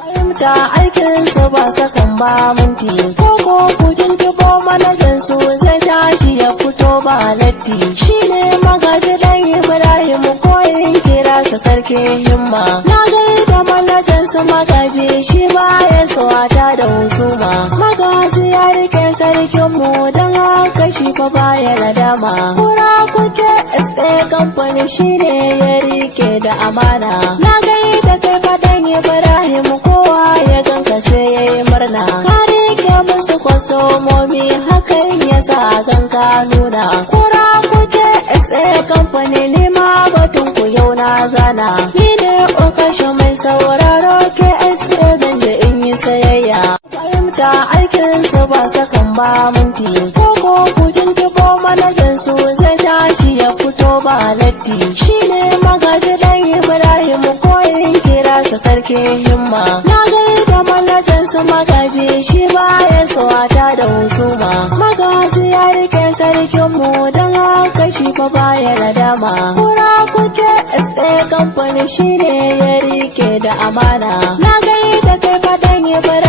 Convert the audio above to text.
fahimta aikinsu ba sakan ba minti koko kudin tubo manajan su zai tashi ya fito ba latti shine magaji dan Ibrahim koyin kira su sarki himma na gaida manajan su magaji shi ba ya swata da husuma magaji ya rike sarkin mu dan haka shi fa baya nadama kura kuke SA kamfani shine ya rike da amana na gaida kai fadan Ibrahim kowa ya ganka sai yayi murna ka rike musu kwastomomi hakan yasa ganka nuna kura kuke SA kamfani ne ma batun ku yau na zana ni ne okashi mai sauraro ke SA dan da in yi sayayya fahimta aikinsu ba sakan ba minti koko kudin tubo manajan su zai tashi ya fito ba latti shine magaji dan Ibrahim koyin kira su sarki himma na gaida manajan su magaji shi ba ya swata da husuma magaji ya rike sarkin mu dan haka shi fa baya nadama kura kuke SA kamfani shine ya rike da amana na gaida kai fadan Ibrahim